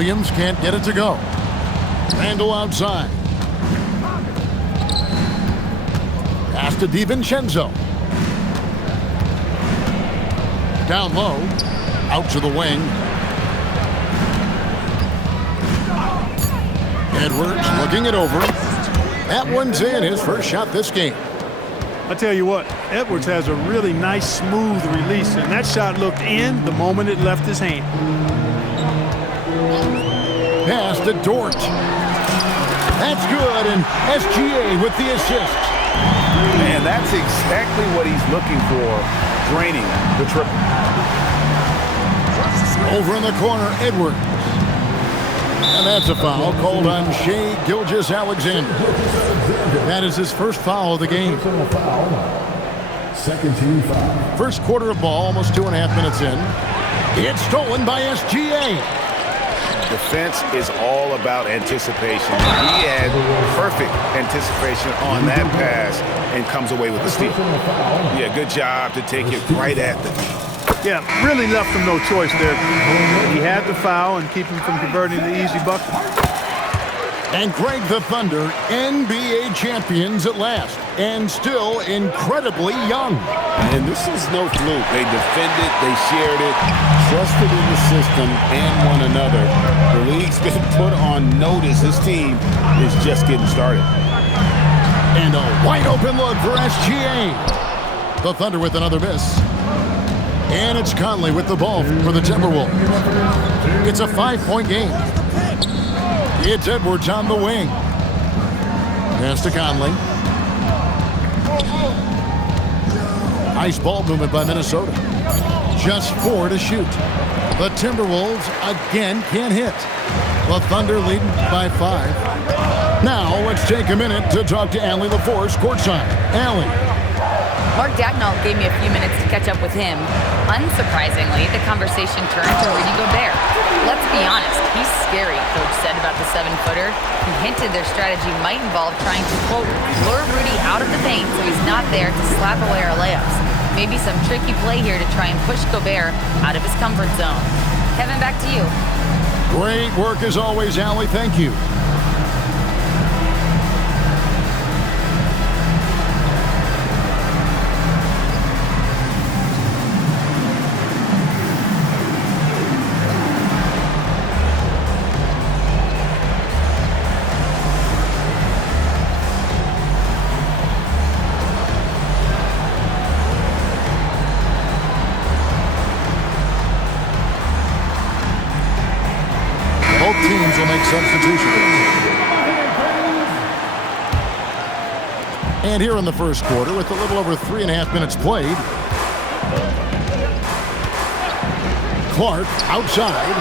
Williams can't get it to go. Randall outside. Pass to DiVincenzo. Down low. Out to the wing. Edwards looking it over. That one's in, his first shot this game. I tell you what, Edwards has a really nice, smooth release, and that shot looked in the moment it left his hand. Pass to Dort. That's good, and SGA with the assist. And that's exactly what he's looking for, draining the triple. Over in the corner, Edwards. And that's a foul called on Shai Gilgeous-Alexander. That is his first foul of the game. Second team foul. First quarter of ball, almost 2.5 minutes in. It's stolen by SGA. Defense is all about anticipation. He had perfect anticipation on that pass and comes away with the steal. Yeah, good job to take it right at them. Yeah, really left him no choice there. He had the foul and keep him from converting the easy bucket. And Greg, the Thunder, NBA champions at last, and still incredibly young. And this is no fluke. They defended, they shared it, trusted in the system and one another. The league's been put on notice. This team is just getting started. And a wide open look for SGA. The Thunder with another miss. And it's Conley with the ball for the Timberwolves. It's a 5-point game. It's Edwards on the wing. Pass to Conley. Nice ball movement by Minnesota. Just 4 to shoot. The Timberwolves again can't hit. The Thunder leading by 5. Now let's take a minute to talk to Allie LaForce courtside. Allie. Mark Daigneault gave me a few minutes to catch up with him. Unsurprisingly, the conversation turned to Rudy Gobert. Let's be honest, he's scary, Coach said about the 7-footer. He hinted their strategy might involve trying to, quote, lure Rudy out of the paint so he's not there to slap away our layups. Maybe some tricky play here to try and push Gobert out of his comfort zone. Kevin, back to you. Great work as always, Allie. Thank you. Teams will make substitutions. And here in the first quarter, with a little over 3.5 minutes played, Clark outside.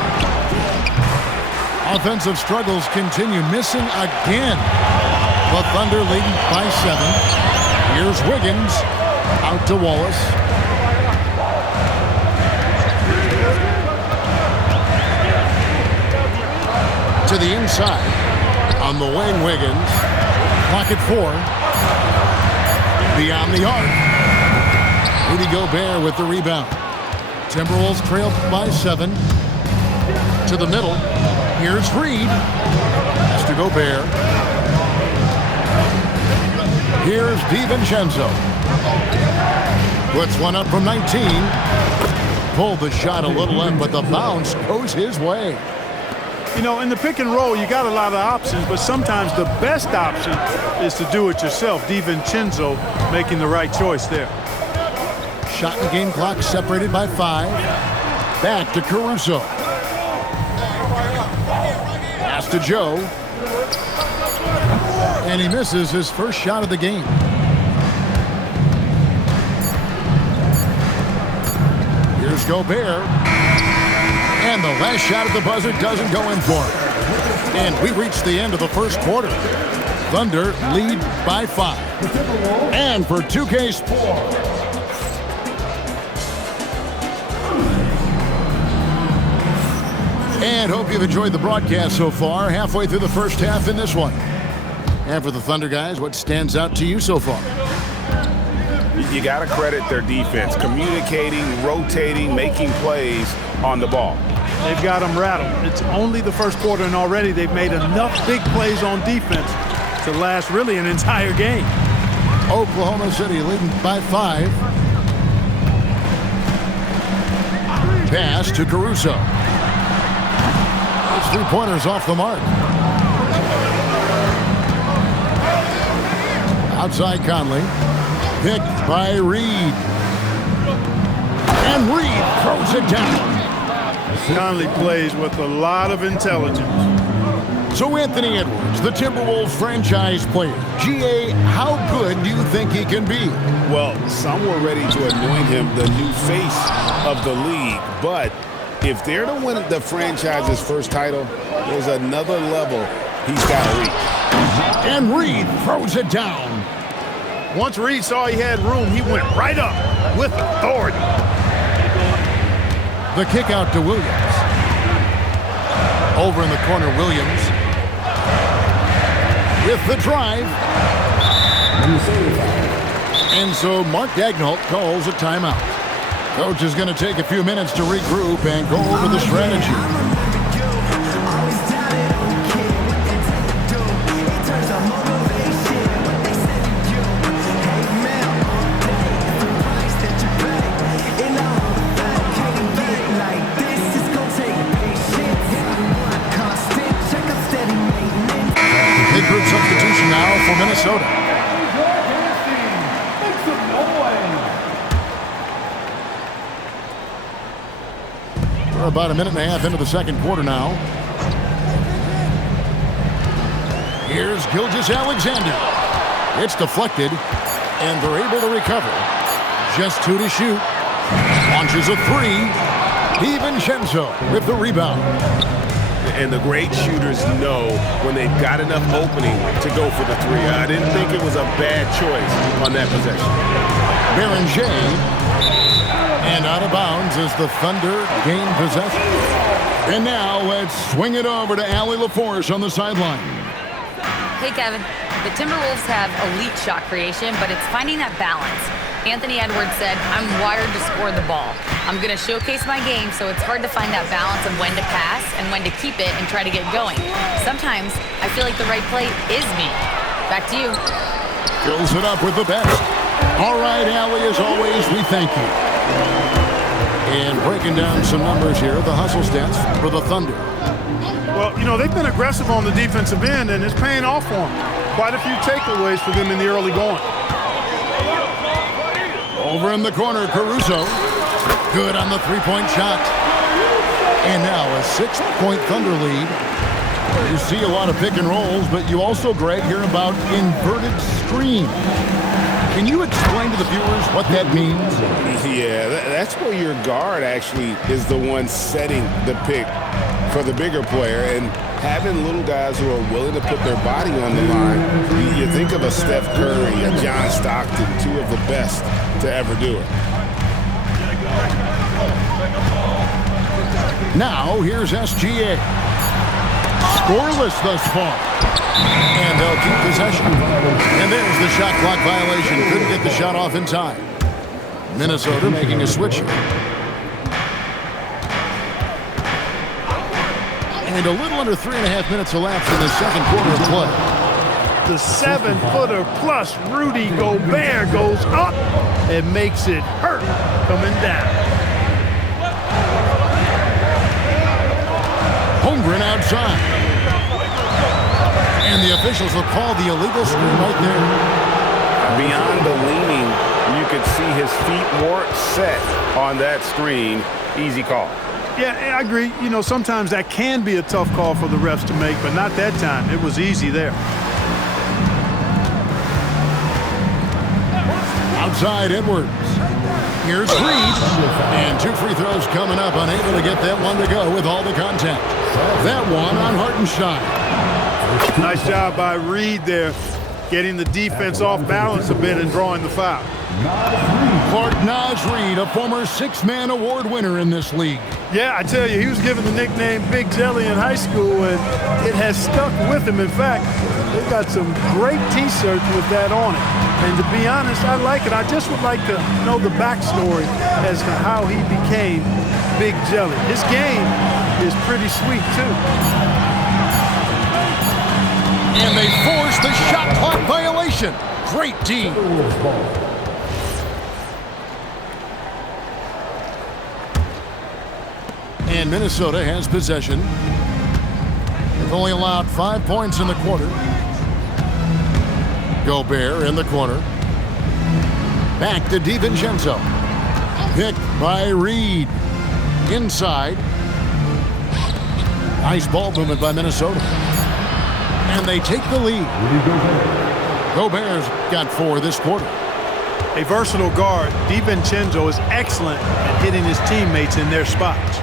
Offensive struggles continue, missing again. The Thunder leading by 7. Here's Wiggins out to Wallace. To the inside. On the wing, Wiggins. Clock at 4. Beyond the arc. Rudy Gobert with the rebound. Timberwolves trail by 7. To the middle. Here's Reed. Pass to Gobert. Here's DiVincenzo. Puts one up from 19. Pulled the shot a little left, but the bounce goes his way. You know, in the pick and roll, you got a lot of options, but sometimes the best option is to do it yourself. DiVincenzo making the right choice there. Shot and game clock separated by 5. Back to Caruso. Pass to Joe. And he misses his first shot of the game. Here's Gobert. And the last shot at the buzzer doesn't go in for him. And we reached the end of the first quarter. Thunder lead by 5. And for 2K Sports. And hope you've enjoyed the broadcast so far. Halfway through the first half in this one. And for the Thunder guys, what stands out to you so far? You got to credit their defense. Communicating, rotating, making plays on the ball. They've got them rattled. It's only the first quarter, and already they've made enough big plays on defense to last really an entire game. Oklahoma City leading by 5. Pass to Caruso. It's 3-pointers off the mark. Outside Conley. Picked by Reed. And Reed throws it down. Conley plays with a lot of intelligence. So Anthony Edwards, the Timberwolves franchise player. G.A., how good do you think he can be? Well, some were ready to anoint him the new face of the league. But if they're to win the franchise's first title, there's another level he's got to reach. And Reed throws it down. Once Reed saw he had room, he went right up with authority. The kick out to Williams. Over in the corner, Williams. With the drive. And so Mark Daigneault calls a timeout. Coach is going to take a few minutes to regroup and go over the strategy. Group substitution now for Minnesota. We're about a minute and a half into the second quarter now. Here's Gilgeous-Alexander. It's deflected, and they're able to recover. Just 2 to shoot. Launches a 3. DiVincenzo with the rebound. And the great shooters know when they've got enough opening to go for the 3. I didn't think it was a bad choice on that possession. Beringer. And out of bounds as the Thunder gain possession. And now let's swing it over to Allie LaForce on the sideline. Hey, Kevin. The Timberwolves have elite shot creation, but it's finding that balance. Anthony Edwards said, "I'm wired to score the ball. I'm going to showcase my game, so it's hard to find that balance of when to pass and when to keep it and try to get going. Sometimes I feel like the right play is me." Back to you. Fills it up with the best. All right, Allie, as always, we thank you. And breaking down some numbers here, the hustle stats for the Thunder. Well, you know, they've been aggressive on the defensive end, and it's paying off for them. Quite a few takeaways for them in the early going. Over in the corner, Caruso. Good on the 3-point shot. And now a 6-point Thunder lead. You see a lot of pick and rolls, but you also, Greg, hear about inverted screen. Can you explain to the viewers what that means? Yeah, that's where your guard actually is the one setting the pick for the bigger player, and having little guys who are willing to put their body on the line. You think of a Steph Curry, a John Stockton, 2 of the best to ever do it. Now, here's SGA. Scoreless thus far. And they'll keep possession. And there's the shot clock violation. Couldn't get the shot off in time. Minnesota making a switch. And a little under 3.5 minutes elapsed in the second quarter of play. The 7-footer plus Rudy Gobert goes up and makes it hurt coming down. Holmgren outside. And the officials will call the illegal screen right there. Beyond the leaning, you could see his feet weren't set on that screen. Easy call. Yeah, I agree. You know, sometimes that can be a tough call for the refs to make, but not that time. It was easy there. Outside Edwards. Here's Reed. And 2 free throws coming up. Unable to get that one to go with all the contact. That one on Hartenstein. Nice job by Reed there, getting the defense off balance a bit and drawing the foul. Clark Naz Reed, a former 6-man award winner in this league. Yeah, I tell you, he was given the nickname Big Jelly in high school, and it has stuck with him. In fact, they've got some great T-shirts with that on it. And to be honest, I like it. I just would like to know the backstory as to how he became Big Jelly. His game is pretty sweet, too. And they force the shot clock violation. Great D. And Minnesota has possession. They've only allowed 5 points in the quarter. Gobert in the corner. Back to DiVincenzo. Picked by Reed. Inside. Nice ball movement by Minnesota. And they take the lead. Gobert's got 4 this quarter. A versatile guard, DiVincenzo is excellent at hitting his teammates in their spots.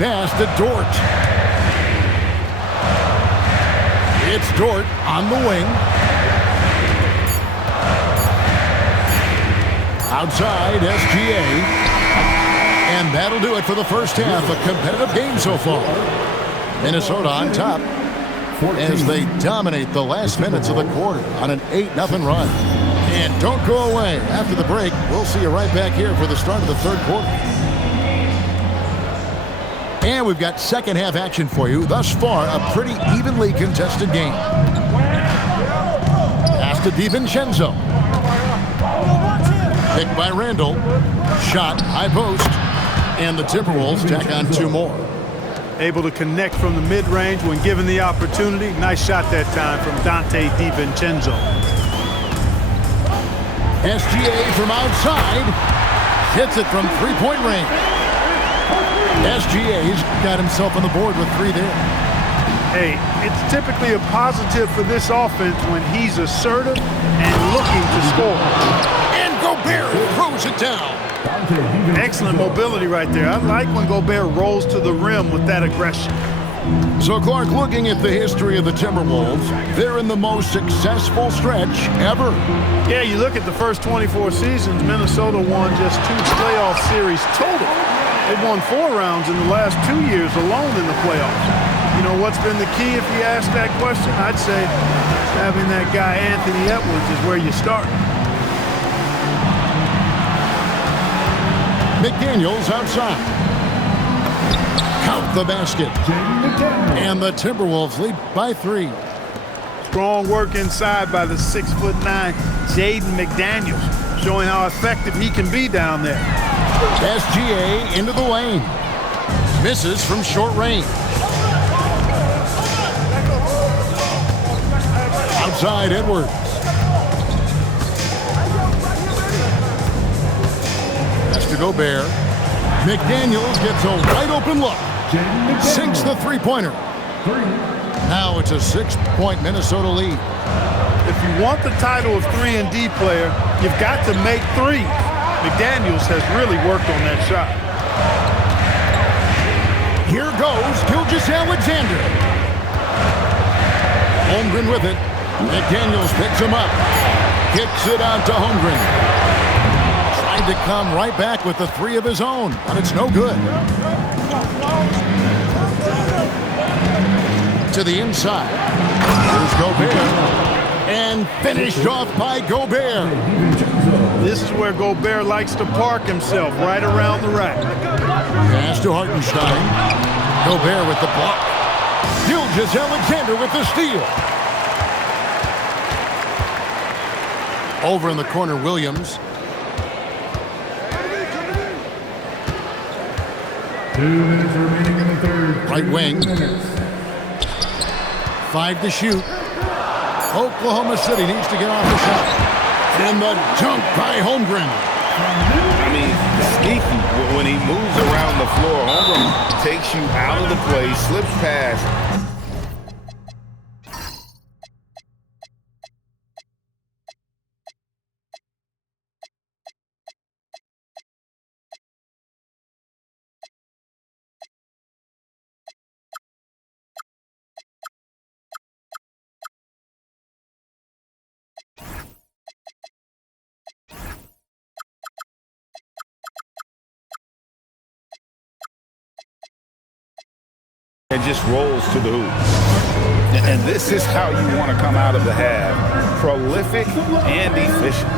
Pass to Dort. It's Dort on the wing. Outside, SGA. And that'll do it for the first half. A competitive game so far. Minnesota on top as they dominate the last minutes of the quarter on an 8-0 run. And don't go away. After the break, we'll see you right back here for the start of the third quarter. And we've got second half action for you. Thus far, a pretty evenly contested game. Pass to DiVincenzo. Picked by Randall. Shot, high post. And the Timberwolves tack on 2 more. Able to connect from the mid-range when given the opportunity. Nice shot that time from Dante DiVincenzo. SGA from outside. Hits it from three-point range. SGA's got himself on the board with 3 there. Hey, it's typically a positive for this offense when he's assertive and looking to score. And Gobert throws it down. Excellent mobility right there. I like when Gobert rolls to the rim with that aggression. So, Clark, looking at the history of the Timberwolves, they're in the most successful stretch ever. Yeah, you look at the first 24 seasons, Minnesota won just 2 playoff series total. They've won 4 rounds in the last 2 years alone in the playoffs. You know what's been the key if you ask that question? I'd say having that guy Anthony Edwards is where you start. McDaniels outside. Count the basket. And the Timberwolves lead by 3. Strong work inside by the 6'9" Jaden McDaniels, showing how effective he can be down there. SGA into the lane. Misses from short range. Outside Edwards. That's to Gobert. McDaniels gets a wide open look. Sinks the three-pointer. Now it's a 6-point Minnesota lead. If you want the title of 3-and-D player, you've got to make 3. McDaniels has really worked on that shot. Here goes Gilgeous-Alexander. Holmgren with it. McDaniels picks him up. Kicks it out to Holmgren. Tried to come right back with the 3 of his own, but it's no good. To the inside. Here's Gobert. And finished off by Gobert. This is where Gobert likes to park himself, right around the rack. Pass to Hartenstein. Gobert with the block. Gilgeous-Alexander with the steal. Over in the corner, Williams. 2 minutes remaining in the third. Right wing. 5 to shoot. Oklahoma City needs to get off the shot. And the dunk by Holmgren. I mean, sneaky. When he moves around the floor, Holmgren takes you out of the play, slips past. And just rolls to the hoop. And this is how you want to come out of the half. Prolific and efficient.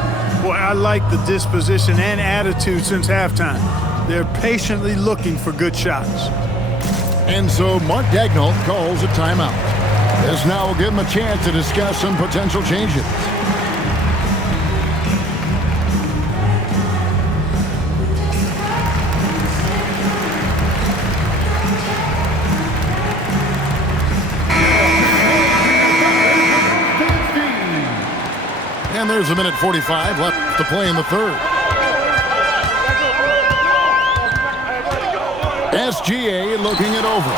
Boy, I like the disposition and attitude since halftime. They're patiently looking for good shots. And so Mark Daigneault calls a timeout. This now will give him a chance to discuss some potential changes. And there's a minute 45 left to play in the third. SGA looking it over.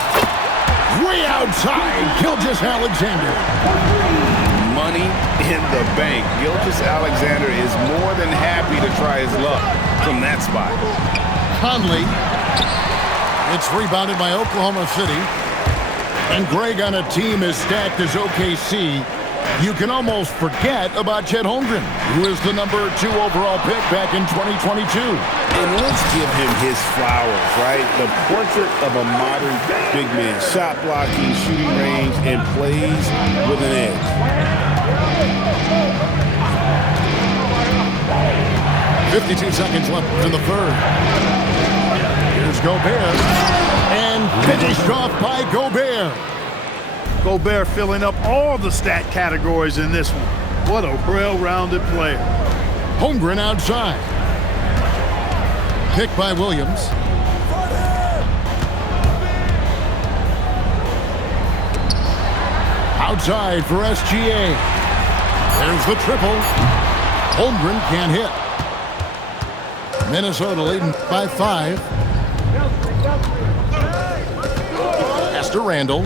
Way outside, Gilgeous-Alexander. Money in the bank. Gilgeous-Alexander is more than happy to try his luck from that spot. Conley. It's rebounded by Oklahoma City. And Greg, on a team as stacked as OKC, you can almost forget about Chet Holmgren, who is the number 2 overall pick back in 2022. And let's give him his flowers, right? The portrait of a modern big man. Shot blocking, shooting range, and plays with an edge. 52 seconds left in the third. Here's Gobert. And finished off by Gobert. Gobert filling up all the stat categories in this one. What a well-rounded player. Holmgren outside. Picked by Williams. Outside for SGA. There's the triple. Holmgren can't hit. Minnesota leading by 5. Pass to Randall.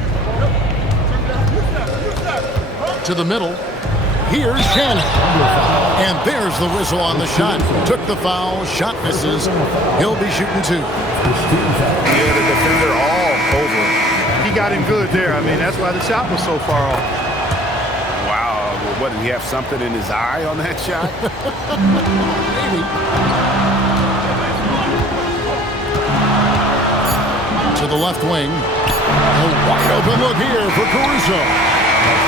To the middle. Here's Shannon. And there's the whistle on the shot. Took the foul. Shot misses. He'll be shooting 2. Yeah, the defender all over. He got him good there. I mean, that's why the shot was so far off. Wow. What, did he have something in his eye on that shot? Maybe. To the left wing. A wide open look here for Caruso.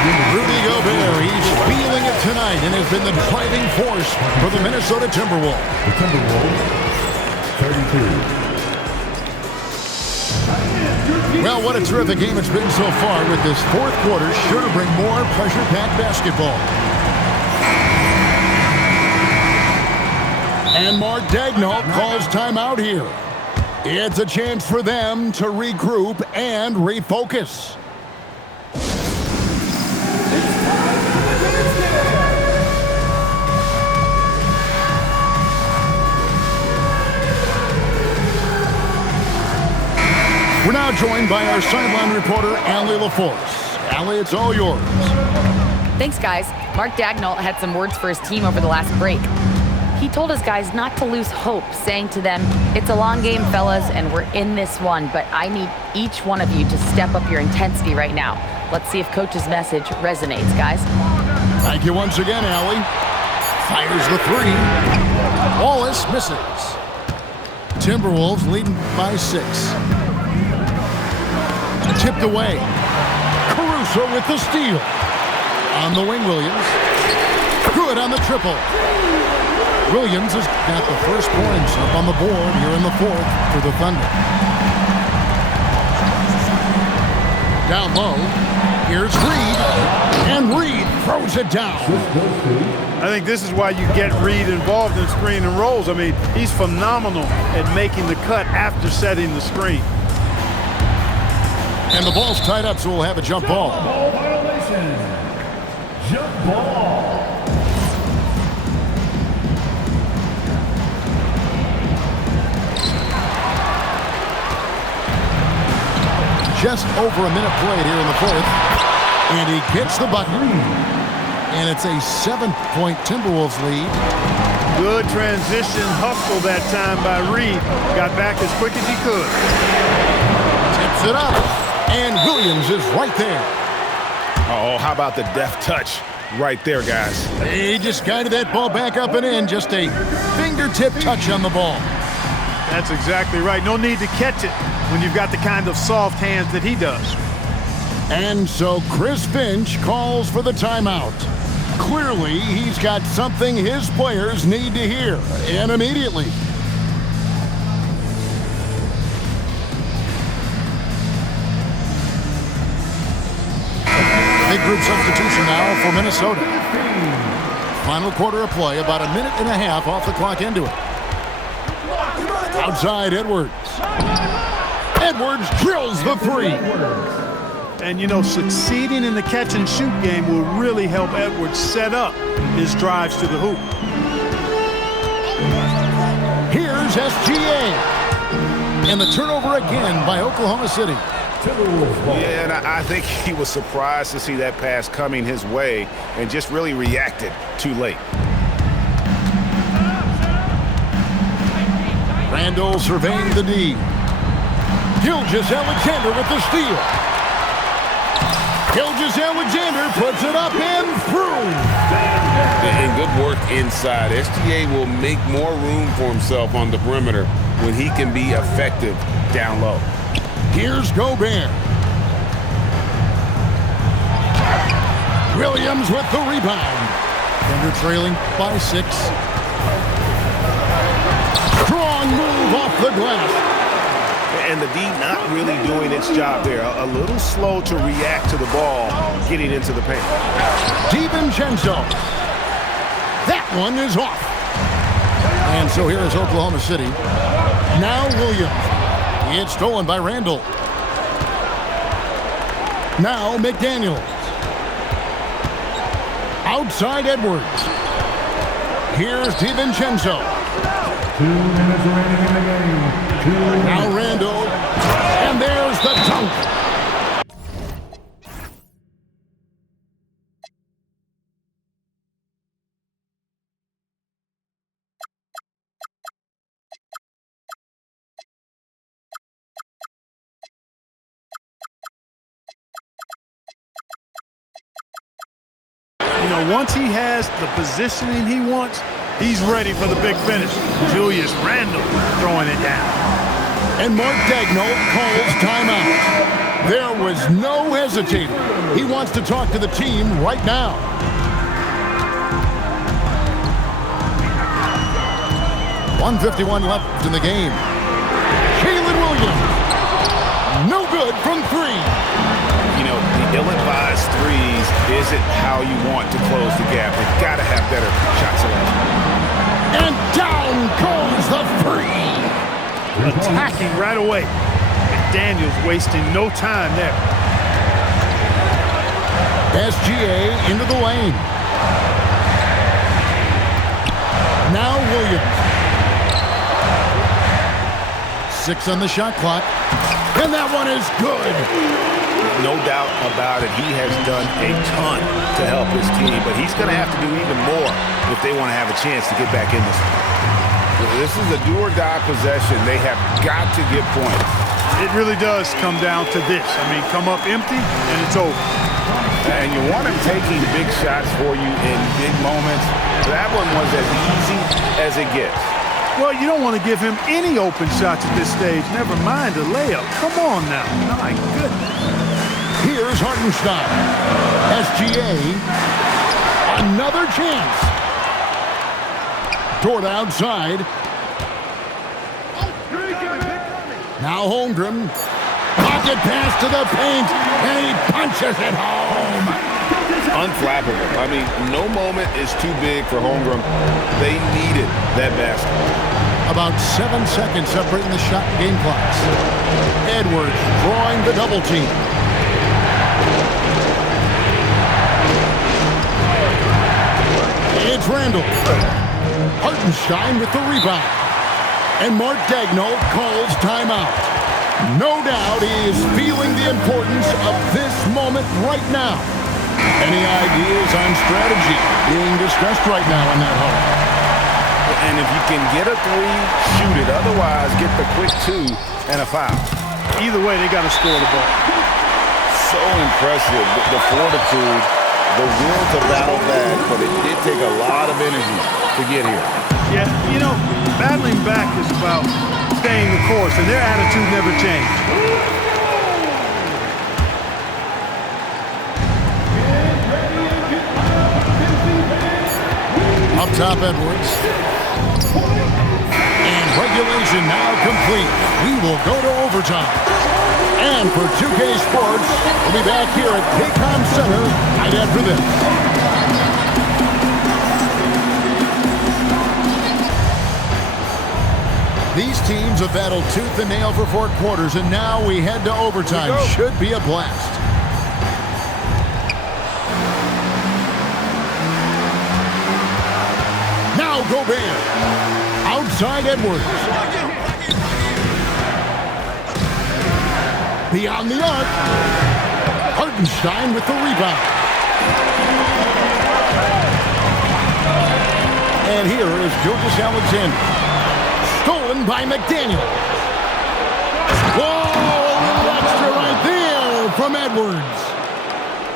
Rudy Gobert, he's feeling it tonight and has been the driving force for the Minnesota Timberwolves. The Timberwolves, 32. Well, what a terrific game it's been so far with this fourth quarter. Sure to bring more pressure-packed basketball. And Mark Daigneault calls timeout here. It's a chance for them to regroup and refocus. We're now joined by our sideline reporter, Allie LaForce. Allie, it's all yours. Thanks, guys. Mark Daigneault had some words for his team over the last break. He told his guys not to lose hope, saying to them, "It's a long game, fellas, and we're in this one, but I need each one of you to step up your intensity right now." Let's see if Coach's message resonates, guys. Thank you once again, Allie. Fires the 3. Wallace misses. Timberwolves leading by 6. Tipped away. Caruso with the steal. On the wing, Williams. Good on the triple. Williams has got the first points up on the board here in the fourth for the Thunder. Down low. Here's Reed. And Reed throws it down. I think this is why you get Reed involved in screen and rolls. I mean, he's phenomenal at making the cut after setting the screen. And the ball's tied up, so we'll have a jump ball. Ball violation. Jump ball. Just over a minute played here in the fourth. And he gets the bucket. And it's a 7-point Timberwolves lead. Good transition hustle that time by Reed. Got back as quick as he could. Tips it up. And Williams is right there. Oh, how about the deft touch right there, guys? He just guided that ball back up and in. Just a fingertip touch on the ball. That's exactly right. No need to catch it when you've got the kind of soft hands that he does. And so Chris Finch calls for the timeout. Clearly, he's got something his players need to hear, and immediately. big group substitution now for Minnesota. Final quarter of play, about a minute and a half off the clock into it. Outside Edwards. Edwards drills the three. And, you know, succeeding in the catch-and-shoot game will really help Edwards set up his drives to the hoop. Here's SGA. And the turnover again by Oklahoma City. Yeah, and I think he was surprised to see that pass coming his way and just really reacted too late. Randall surveying the D. Gilgeous-Alexander with the steal. Gilgeous-Alexander puts it up and through. And good work inside. SGA will make more room for himself on the perimeter when he can be effective down low. Here's Gobert. Williams with the rebound. Thunder trailing by 6. Strong move off the glass. And the D not really doing its job there. A little slow to react to the ball getting into the paint. DiVincenzo. That one is off. And so here is Oklahoma City. Now Williams. It's stolen by Randall. Now McDaniels. Outside Edwards. Here's DiVincenzo. 2 minutes remaining in the game. Now Randall. And there's the dunk. You know, once he has the positioning he wants, he's ready for the big finish. Julius Randle throwing it down. And Mark Daigneault calls timeout. There was no hesitating. He wants to talk to the team right now. .151 left in the game. Jalen Williams. No good from 3. You know, the ill-advised threes isn't how you want to close the gap. They've got to have better shot selection. And down goes the 3. Attacking right away. McDaniels wasting no time there. SGA into the lane. Now Williams. 6 on the shot clock. And that one is good. No doubt about it. He has done a ton to help his team, but he's going to have to do even more if they want to have a chance to get back in this one. This is a do-or-die possession. They have got to get points. It really does come down to this. I mean, come up empty, and it's over. And you want him taking big shots for you in big moments. That one was as easy as it gets. Well, you don't want to give him any open shots at this stage. Never mind a layup. Come on now. My goodness. Here's Hartenstein. SGA. Another chance. Toward outside. Now Holmgren. Pocket pass to the paint. And he punches it home. Unflappable. I mean, no moment is too big for Holmgren. They needed that basket. About 7 seconds separating the shot and game clocks. Edwards drawing the double team. It's Randall. Hartenstein with the rebound. And Mark Daigneault calls timeout. No doubt he is feeling the importance of this moment right now. Any ideas on strategy being discussed right now in that hole? And if you can get a 3, shoot it. Otherwise, get the quick 2 and a foul. Either way, they got to score the ball. So impressive. The fortitude, the will to battle back, but it did take a lot of energy to get here. Yeah, you know, battling back is about staying the course, and their attitude never changed. Up top, Edwards. And regulation now complete. We will go to overtime. And for 2K Sports, we'll be back here at Paycom Center right after this. These teams have battled tooth and nail for 4 quarters, and now we head to overtime. Should be a blast. Now Gobert. Outside Edwards. Beyond the arc. Hartenstein with the rebound. And here is Gilgeous-Alexander. Stolen by McDaniel. Whoa! A little extra right there from Edwards.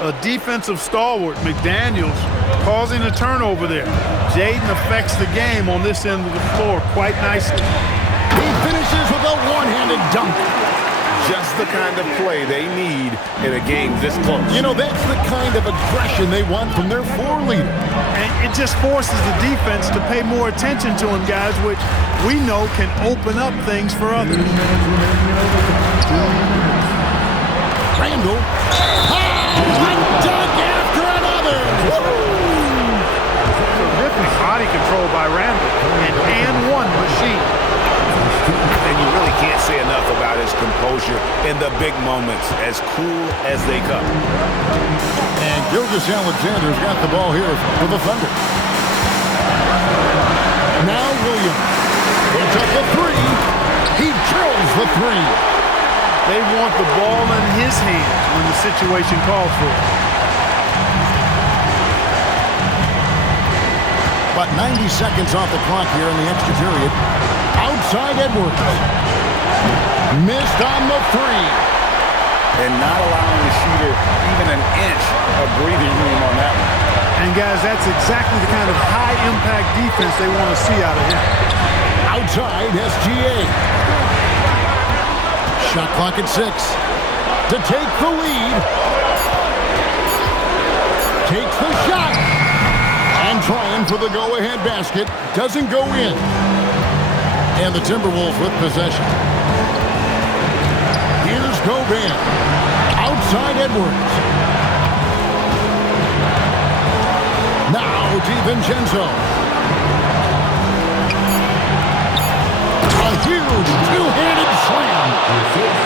A defensive stalwart, McDaniels, causing a turnover there. Jaden affects the game on this end of the floor quite nicely. He finishes with a one-handed dunk. Just the kind of play they need in a game this close. You know, that's the kind of aggression they want from their floor leader. And it just forces the defense to pay more attention to him, guys, which we know can open up things for others. Randall. One dunk after another. Terrific body control by Randall. An and one machine. And you really can't say enough about his composure in the big moments, as cool as they come. And Gilgeous-Alexander's got the ball here for the Thunder. Now Williams. Puts up the three. He drills the three. They want the ball in his hands when the situation calls for it. About 90 seconds off the clock here in the extra period. Outside Edwards. Missed on the three. And not allowing the shooter even an inch of breathing room on that one. And guys, that's exactly the kind of high-impact defense they want to see out of him. Outside SGA. Shot clock at 6. To take the lead. Takes the shot. And trying for the go-ahead basket. Doesn't go in. And the Timberwolves with possession. Here's Gobert. Outside Edwards. Now DiVincenzo. A huge two-handed slam.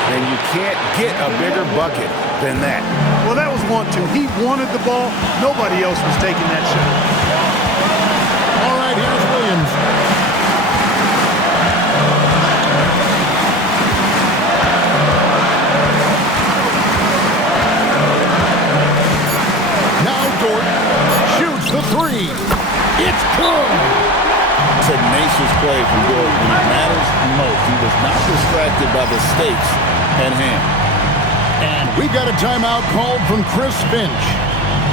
And you can't get a bigger bucket than that. Well, that was 1-2. He wanted the ball. Nobody else was taking that shot. All right, here's Williams. Now Dort shoots the three. It's good. Tenacious play from Dort when it matters most. He was not distracted by the stakes at hand. And we got a timeout called from Chris Finch.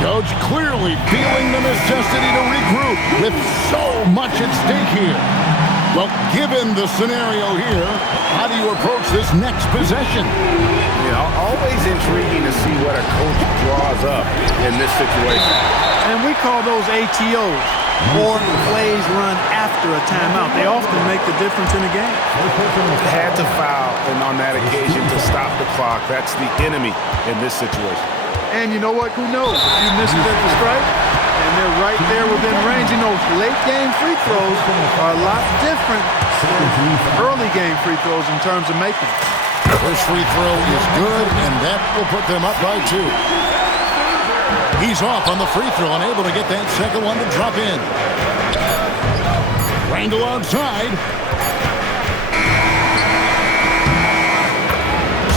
Coach clearly feeling the necessity to regroup with so much at stake here. Well, given the scenario here, how do you approach this next possession? You know, always intriguing to see what a coach draws up in this situation. And we call those ATOs, or plays run after a timeout. They often make the difference in a game. Had to foul, and on that occasion to stop the clock. That's the enemy in this situation. And you know what? Who knows? If you miss it at the strike, and they're right there within range. You know, late game free throws are a lot different than early game free throws in terms of making. First free throw is good, and that will put them up by 2. He's off on the free throw, unable to get that second one to drop in. Randall outside.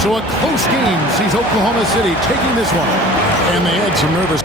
So a close game sees Oklahoma City taking this one. And they had some nervous...